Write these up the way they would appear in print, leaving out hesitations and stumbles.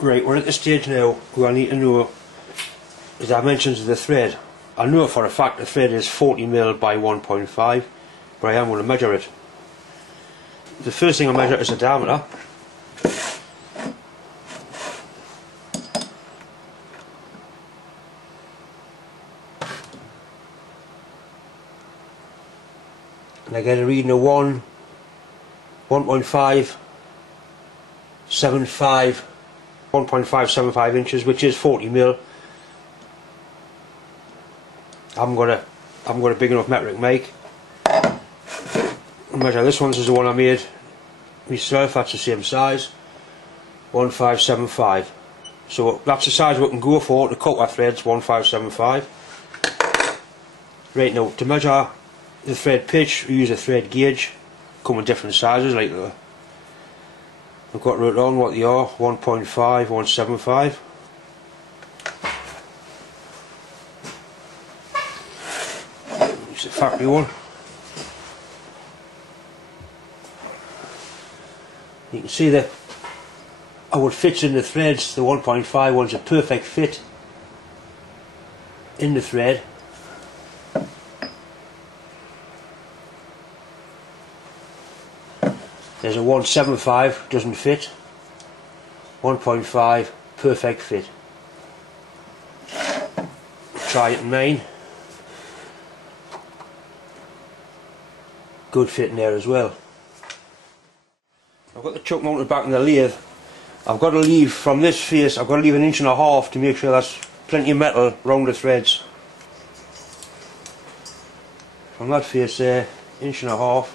Right, we're at the stage now where I need to know the dimensions of the thread. I know for a fact the thread is 40mm by 1.5, but I am going to measure it. The first thing I measure is the diameter. And I get a reading of 1.575 inches, which is 40mm. I haven't got a big enough metric make. I'll measure this one. This is the one I made myself. That's the same size, 1575. So that's the size we can go for to cut our threads, 1575. Right, now to measure the thread pitch, we use a thread gauge. Come in different sizes, like I've got wrote on what they are, 1.5, 175. It's a factory one. You can see that how it fits in the threads. The 1.5 one's a perfect fit in the thread. There's a 175, doesn't fit. 1.5, perfect fit. Try it in mine. Good fit in there as well. I've got the chuck mounted back in the lathe. I've got to leave from this face, I've got to leave 1.5 inches to make sure there's plenty of metal round the threads. From that face there, 1.5 inches.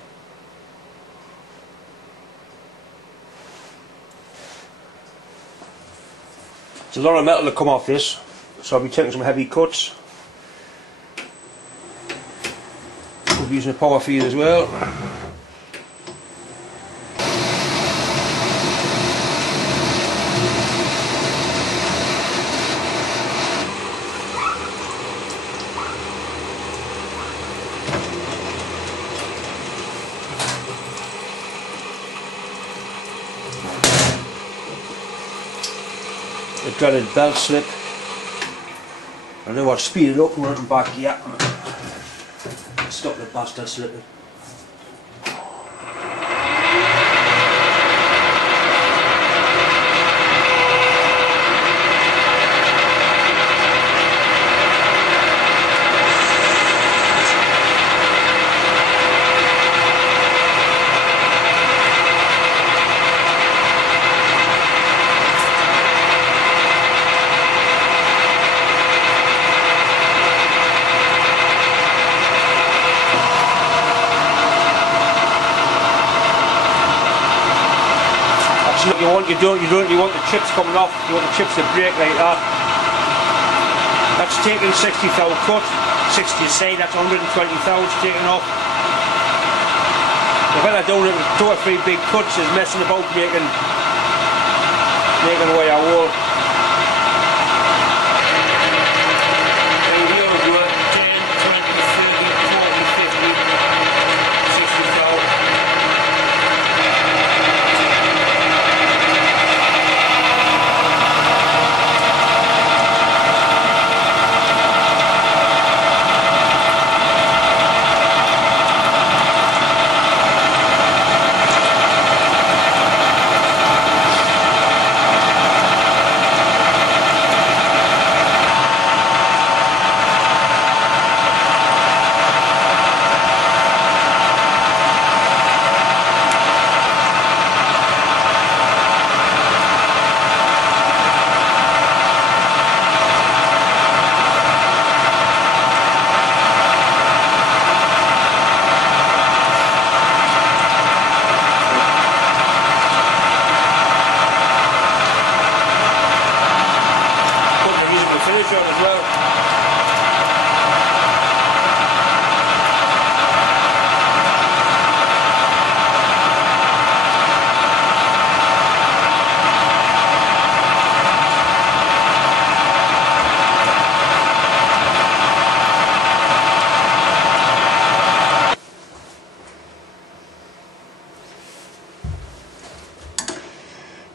It's a lot of metal to come off this, so I'll be taking some heavy cuts. We'll be using a power feed as well. The dreaded belt slip. I know I'll speed it up and run it back here. Stop the bastard slipping. You want the chips coming off, you want the chips to break like that. That's taking 60 thou cut, 60 aside, that's 120 thou taken off. The fella doing it with 2 or 3 big cuts is messing about making away our wall.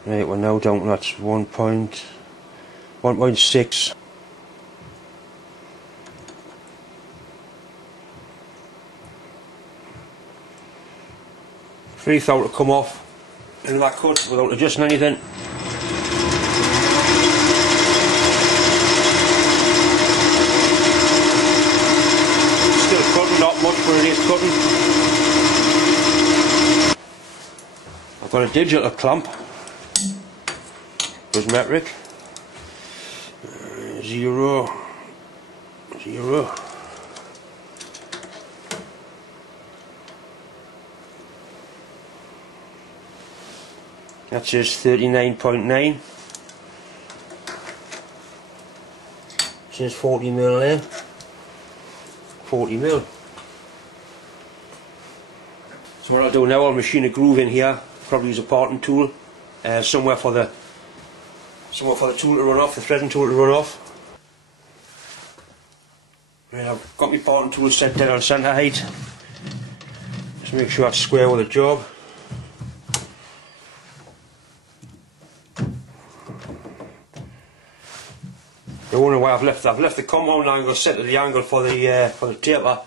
Right, we're now down to that's 1.6. Free thought to come off in that cut without adjusting anything. Still cutting, not much, but it is cutting. I've got a digital clamp. There's metric. 0, 0. That says 39.9. Says 40mm there. 40mm. So what I'll do now, I'll machine a groove in here. Probably use a parting tool. Somewhere for the tool to run off, the threading tool to run off. Right, I've got my parting tool set down on centre height. Just make sure it's square with the job. The only way I've left the compound angle set to the angle for the taper.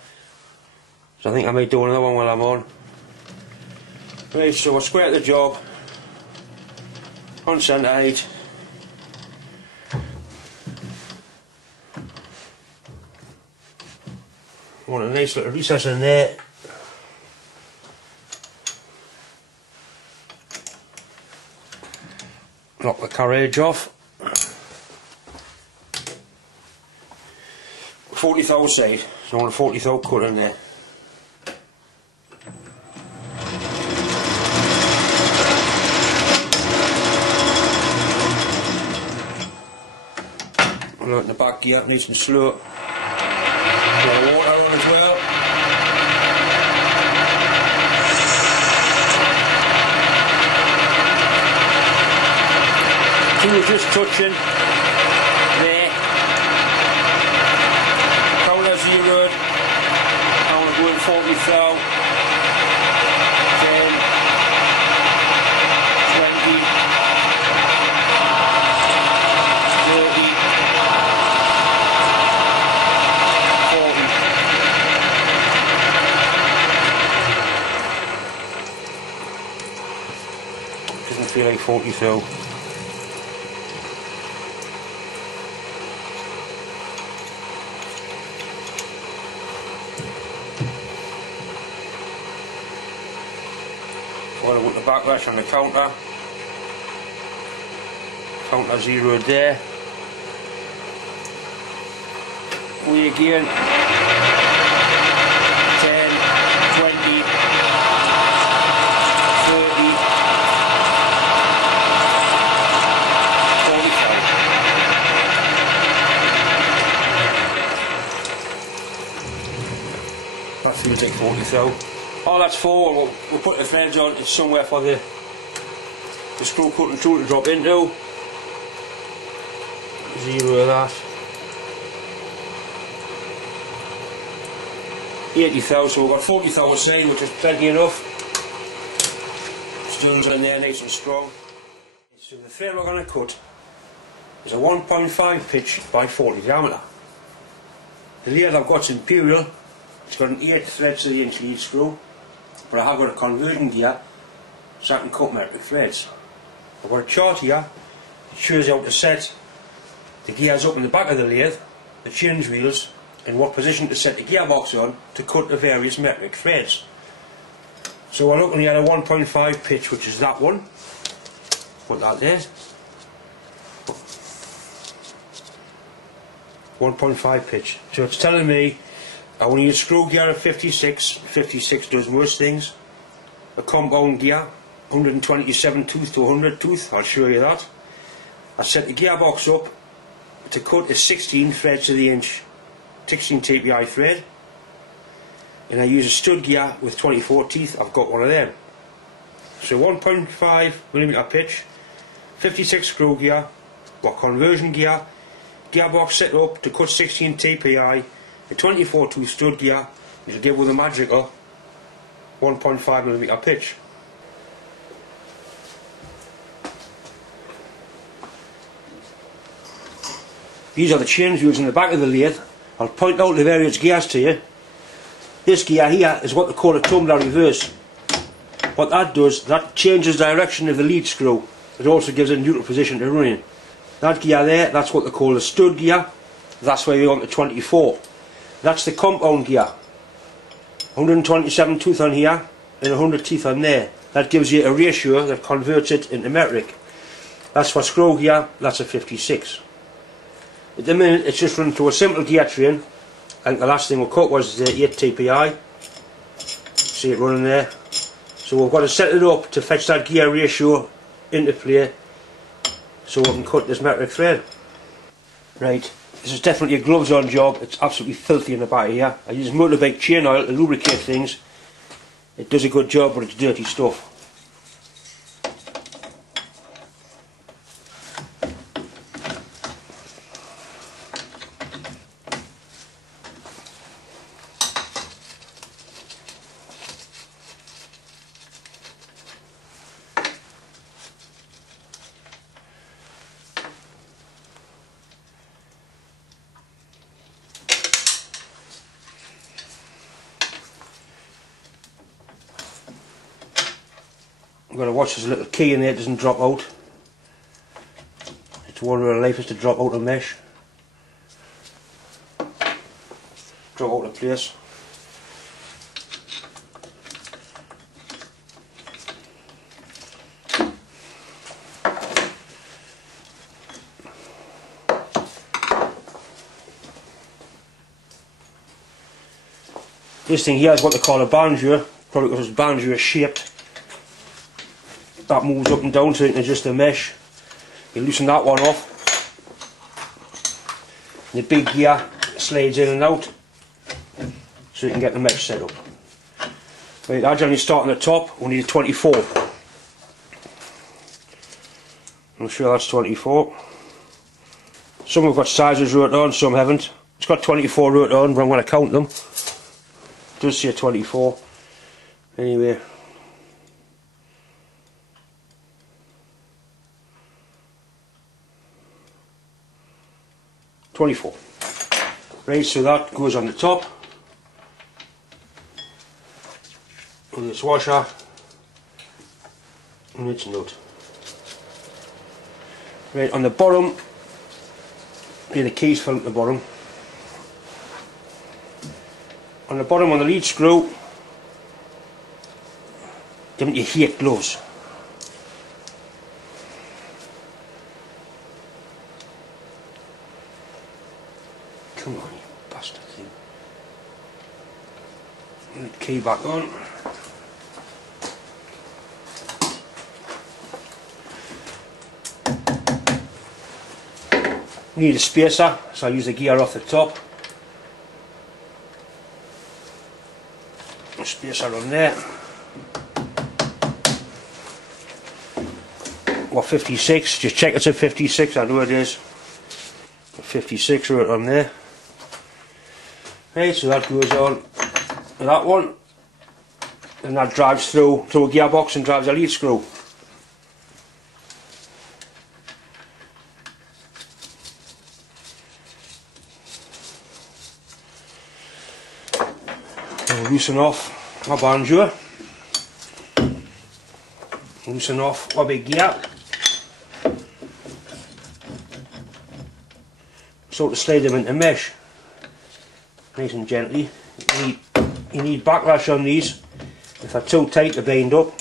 So I think I may do another one while I'm on. Right, so we're square at the job. On centre height. Want a nice little recess in there. Knock the carriage off. 40th outside, so I want a 40th out cut in there. I'll open the back gear nice and slow. Got the water on as well. Tool just touching there. Counter 0. I want to go in 40 thou. 10, 20, 30, 40. Doesn't feel like 40 thou. I'll put the backlash on the counter. Counter 0 there. Way again. 10, 20, 30, 45. That feels like 40 thou. All that's for, we'll put the threads on, it's somewhere for the screw cutting tool to drop into. 0 of that. 80 thou, so we've got 40 thou aside, which is plenty enough. Stools in there nice and strong. So the thread we're going to cut is a 1.5 pitch by 40 diameter. The lathe I've got is Imperial, it's got an 8 threads to the inch lead screw. But I have got a conversion gear so I can cut metric threads. I've got a chart here that shows you how to set the gears up in the back of the lathe, the change wheels, and what position to set the gearbox on to cut the various metric threads. So we're looking at a 1.5 pitch, which is that one. Put that there. 1.5 pitch. So it's telling me I want to use screw gear at 56. 56 does most things. A compound gear, 127 tooth to 100 tooth, I'll show you that. I set the gearbox up to cut a 16 threads to the inch, 16 TPI thread. And I use a stud gear with 24 teeth, I've got one of them. So 1.5mm pitch, 56 screw gear, got conversion gear, gearbox set up to cut 16 TPI, a 24 tooth stud gear, which will give with a magical 1.5mm pitch. These are the change wheels in the back of the lathe. I'll point out the various gears to you. This gear here is what they call a tumbler reverse. What that does, that changes direction of the lead screw. It also gives it a neutral position to run in. That gear there, that's what they call a stud gear. That's where you're on to 24. That's the compound gear. 127 tooth on here and 100 teeth on there. That gives you a ratio that converts it into metric. That's for screw gear, that's a 56. At the minute it's just run through a simple gear train. I think the last thing we cut was the 8 TPI. See it running there. So we've got to set it up to fetch that gear ratio into play so we can cut this metric thread. Right, this is definitely a gloves on job. It's absolutely filthy in the back here. I use motorbike chain oil to lubricate things. It does a good job, but it's dirty stuff. I've got to watch this little key in there, it doesn't drop out. It's one of the life is to drop out a mesh. Drop out of place. This thing here is what they call a banjo, probably because it's banjo shaped. That moves up and down so you can adjust the mesh. You loosen that one off. The big gear slides in and out so you can get the mesh set up. Right, I generally start on the top, we need a 24. I'm sure that's 24. Some have got sizes wrote on, some haven't. It's got 24 wrote on, but I'm going to count them. It does say 24. Anyway. $24. Right, so that goes on the top with this washer and its nut. Right, on the bottom, here the keys fell at the bottom. On the bottom on the lead screw, don't you hate gloves? Come on, you bastard thing. Put the key back on. Need a spacer, so I use the gear off the top. A spacer on there. What, 56? Just check it's a 56, I know it is. 56 right on there. Right, so that goes on to that one, and that drives through to a gearbox and drives a lead screw. I'll loosen off my banjo, loosen off my big gear, so to slide them into mesh. Nice and gently. You need backlash on these. If they're too tight to bind up.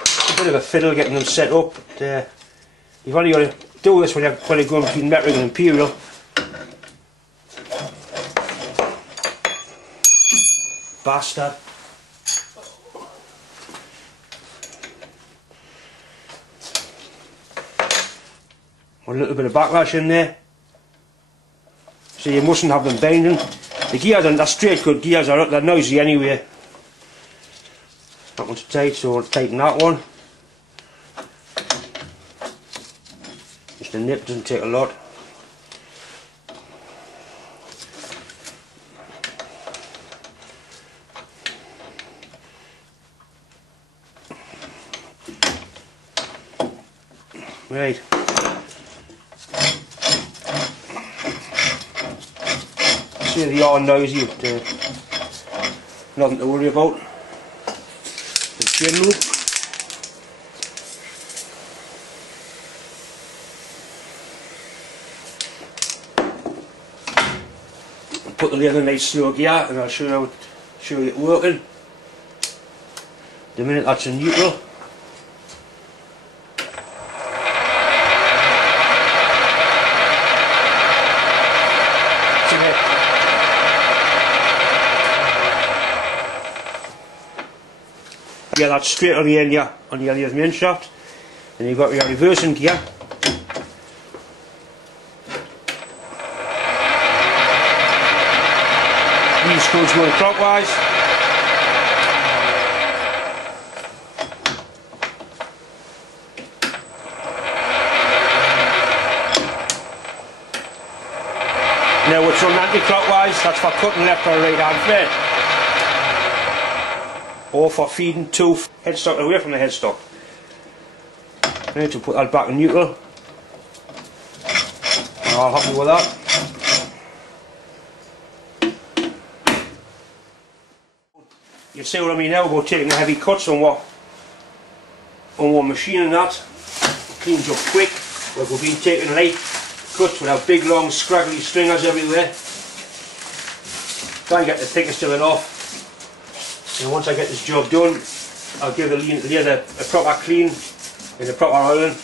It's a bit of a fiddle getting them set up. But, you've only got to do this when you're going between metric and imperial. Bastard. A little bit of backlash in there. So you mustn't have them binding. The gears and the straight cut gears they're noisy anyway. That one's tight, so I'll tighten that one. Just a nip, doesn't take a lot. Right. See, they are noisy, but nothing to worry about. The chain loop. Put the lathe in a nice slow gear, and I'll show you it working. The minute that's in neutral. Yeah, that's straight on the end here, on the lathe main shaft. And you've got your reversing gear. These screws going clockwise. Now it's run anti-clockwise, that's for cutting left or right hand thread. Or for feeding two headstock away from the headstock. Now to put that back in neutral. I'm all happy with that. You see what I mean now about taking the heavy cuts on one machine and that. It cleans up quick. Like we've been taking light cuts with our big long scraggly stringers everywhere. Try and get the thickest of it off. And once I get this job done, I'll give the lathe a proper clean and a proper iron.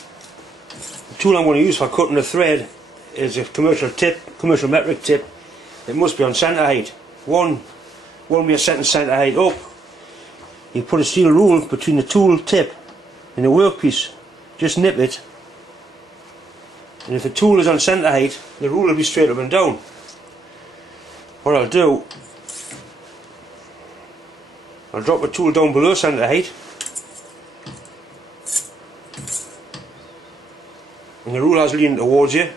The tool I'm going to use for cutting the thread is a commercial metric tip. It must be on centre height. One be a centre height up. You put a steel rule between the tool tip and the workpiece. Just nip it. And if the tool is on centre height, the rule will be straight up and down. What I'll do, I'll drop the tool down below centre height, and the rule has leaning towards you.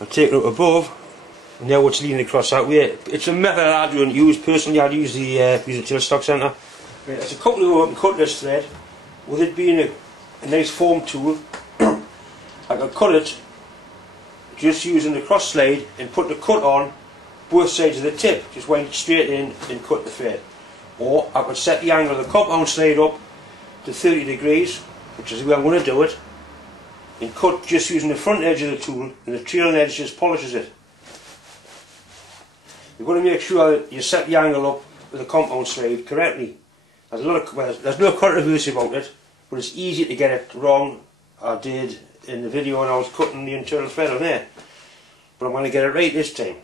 I'll take it up above, and now it's leaning across that way. It's a method I don't use personally. I'd use the tailstock centre. Right, there's a couple of open cut this thread. With it being a nice foam tool, I can cut it just using the cross slide and put the cut on both sides of the tip. Just wind it straight in and cut the thread. Or I could set the angle of the compound slide up to 30 degrees, which is the way I'm going to do it, and cut just using the front edge of the tool, and the trailing edge just polishes it. You've got to make sure that you set the angle up with the compound slide correctly. There's no controversy about it, but it's easy to get it wrong. I did in the video when I was cutting the internal thread on there, but I'm going to get it right this time.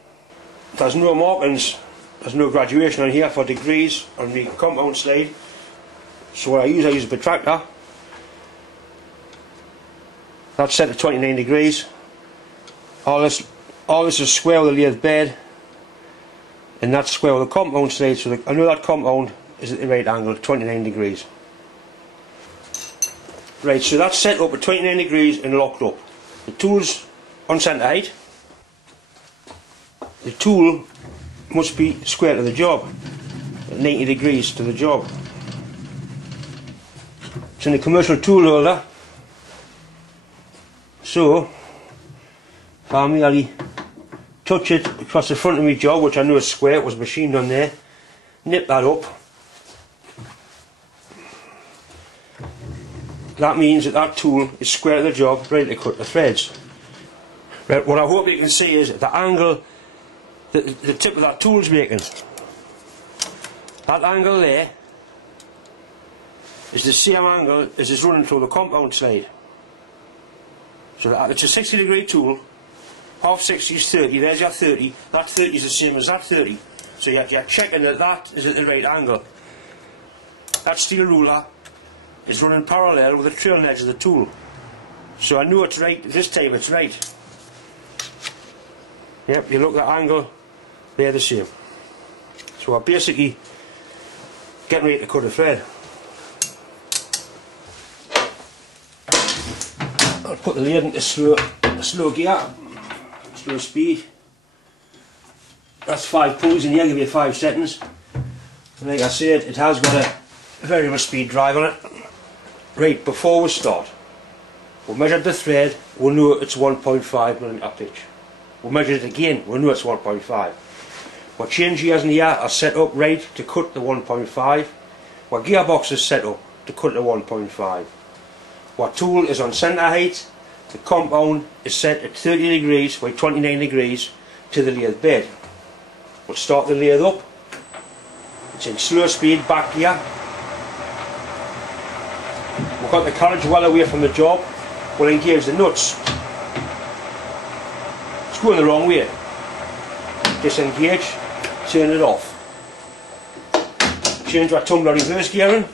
There's no markings, there's no graduation on here for degrees on the compound slide, so what I use a protractor. That's set to 29 degrees. All this is square with the lathe bed, and that's square with the compound slide, so I know that compound is at the right angle, 29 degrees. Right, so that's set up at 29 degrees and locked up. The tool's on centre height. The tool must be square to the job, at 90 degrees to the job. It's in a commercial tool holder, so if I merely touch it across the front of my job, which I know is square, it was machined on there, nip that up. That means that tool is square to the job, ready to cut the threads. Right, what I hope you can see is the angle that the tip of that tool is making. That angle there is the same angle as is running through the compound slide. So it's a 60 degree tool, half 60 is 30, there's your 30, that 30 is the same as that 30. So you're checking that is at the right angle. That steel ruler is running parallel with the trailing edge of the tool. So I know it's right, this time it's right. Yep, you look at the angle, they're the same. So I'm basically getting ready to cut a thread. I'll put the lathe into slow gear, slow speed. That's 5 pulls in here, give you 5 seconds. And like I said, it has got a variable speed drive on it. Right, before we start, we'll measure the thread, we'll know it's 1.5mm pitch. We'll measure it again, we'll know it's 1.5. My chain gears in here are set up right to cut the 1.5. My gearbox is set up to cut the 1.5. My tool is on centre height. The compound is set at 30 degrees by 29 degrees to the lathe bed. We'll start the lathe up. It's in slow speed, back gear. We've got the carriage well away from the job. We'll engage the nuts. It's going the wrong way. Disengage, turn it off. Change our tumbler reverse gearing.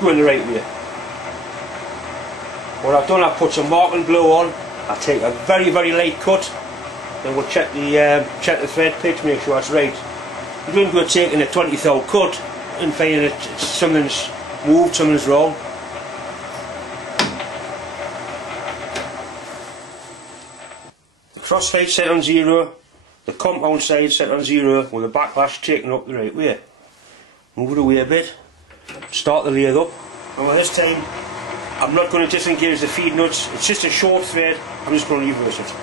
Going the right way. What I've done, I've put some marking glue on. I take a very light cut. Then we'll check the thread pitch, make sure it's right. You don't go taking a 20th cut and finding that something's moved, something's wrong. The cross side set on 0, the compound side set on 0 with the backlash taken up the right way. Move it away a bit, start the lathe up. And this time I'm not going to disengage the feed nuts, it's just a short thread, I'm just going to reverse it.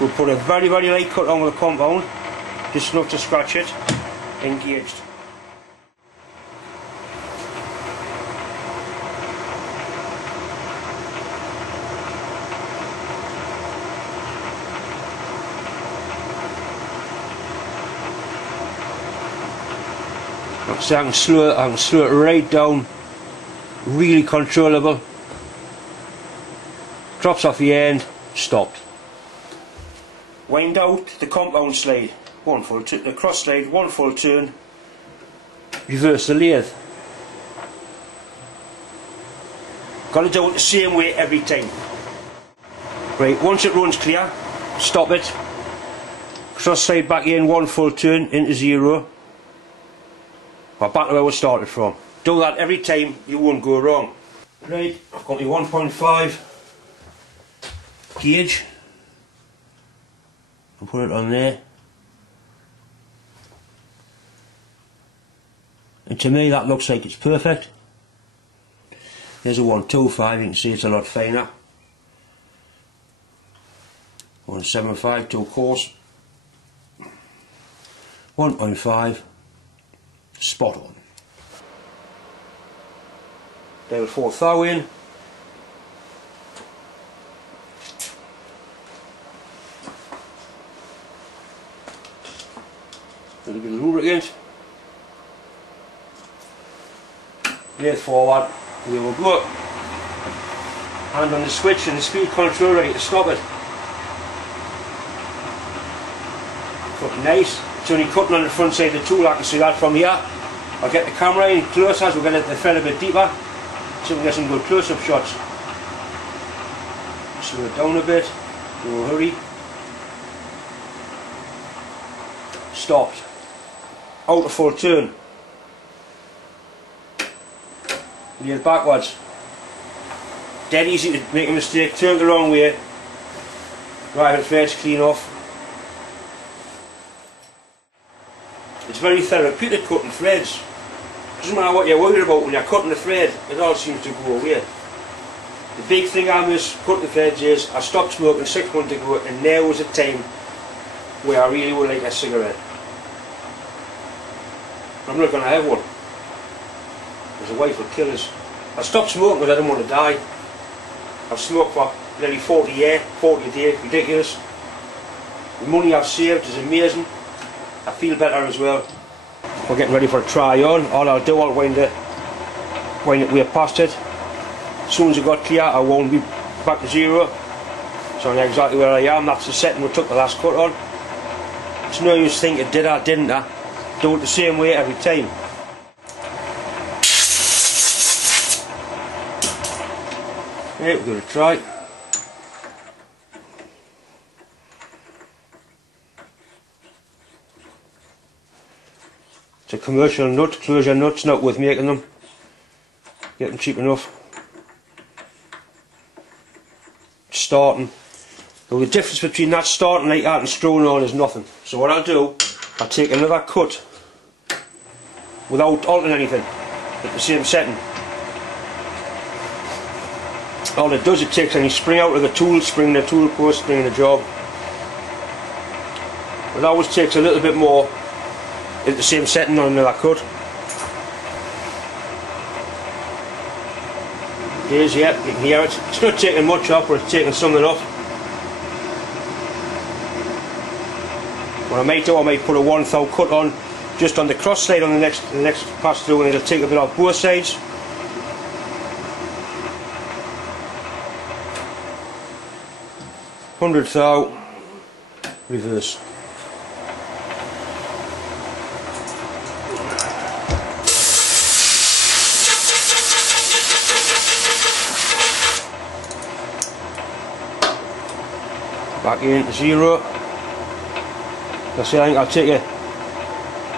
We'll put a very light cut on with the compound, just enough to scratch it, engaged. So I can slow it right down, really controllable. Drops off the end, stopped. Wind out the compound slide, one full turn, the cross slide, one full turn, reverse the lathe. Got to do it the same way every time. Right, once it runs clear, stop it. Cross slide back in, one full turn into 0. We're back to where we started from. Do that every time, you won't go wrong. Right, I've got my 1.5 gauge. I'll put it on there. And to me that looks like it's perfect. There's a 125, you can see it's a lot finer. 175 too coarse. 1.5. Spot on. Level 4 throw in. A little bit of lubricant. Lathe forward. We will go. Hand on the switch and the speed control ready to stop it. Cut nice. It's only cutting on the front side of the tool, I can see that from here. I'll get the camera in closer as we'll get the thread a bit deeper so we can get some good close-up shots. Slow it down a bit, no hurry. Stopped. Out of full turn. Lathe backwards. Dead easy to make a mistake, turn the wrong way. Right, the thread's clean off. It's very therapeutic cutting threads. Doesn't matter what you're worried about when you're cutting the thread, it all seems to go away. The big thing I miss cutting the threads is I stopped smoking 6 months ago and now was a time where I really would like a cigarette. I'm not going to have one because the wife will kill us. I stopped smoking because I didn't want to die. I've smoked for nearly 40 years, 40 a day, ridiculous. The money I've saved is amazing. I feel better as well. We're getting ready for a try on. All I'll do, I'll wind it way past it. As soon as it got clear, I won't be back to 0. So I know exactly where I am. That's the setting we took the last cut on. It's no use thinking, did I, didn't I? Do it the same way every time. Right, we'll give it a try. It's a commercial nut, closure nut's not worth making them. Get them cheap enough. Starting. Well, the difference between that starting like that and strolling on is nothing. So what I'll do, I'll take another cut without altering anything at the same setting. All it does, it takes any spring out of the tool, spring in the tool post, spring in the job. It always takes a little bit more at the same setting on another cut. Here's, yeah, you can hear it. It's not taking much off, but it's taking something off. What I might do, I might put a 1/3 cut on just on the cross side on the next pass through, and it'll take a bit off both sides. Hundredth out, reverse. Back in, 0. That's it. I think I'll take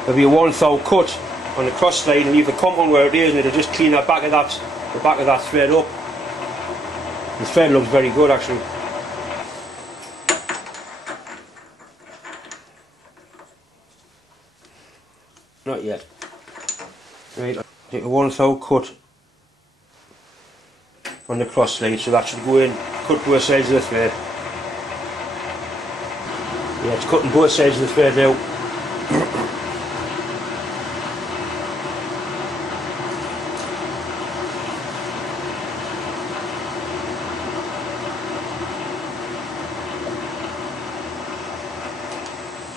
there'll be a 1/3 cut on the cross side and leave the compound where it is, and it'll just clean the back of that thread up. The thread looks very good actually. Not yet. Right, I'll take a 1/3 cut on the cross side, so that should go in, cut both sides of the thread. Yeah, it's cutting both sides of the thread out.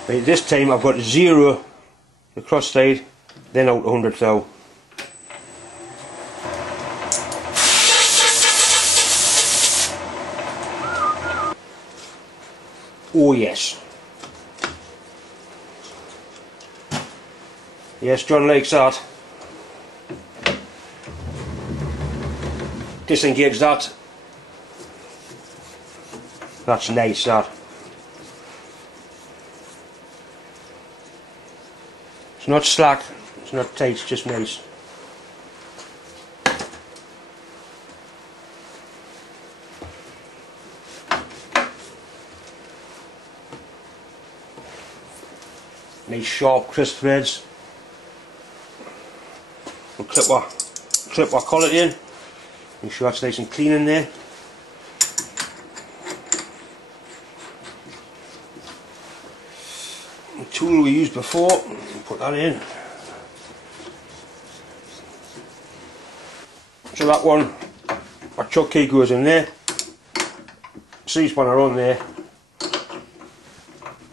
Right, this time I've got 0 the cross side, then out 100 thou. Oh yes. Yes, John likes that. Disengage that. That's nice, that. It's not slack, it's not tight, it's just nice. Nice sharp crisp threads. We'll clip our collet in, make sure it's nice and clean in there. The tool we used before, put that in. So that one, our chuck key goes in there. Sleeves one are on there.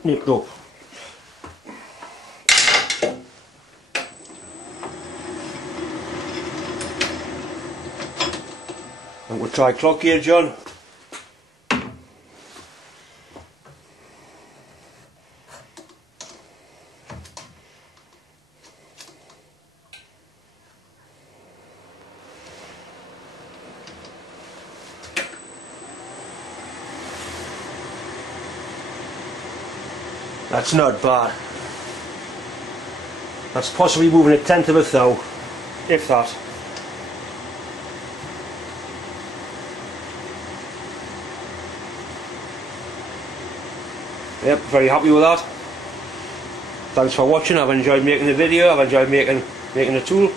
Nipped up. And we'll try clock gauge on. That's not bad. That's possibly moving 1/10 of a thou, if that. Yep, very happy with that. Thanks for watching. I've enjoyed making the video, I've enjoyed making the tool.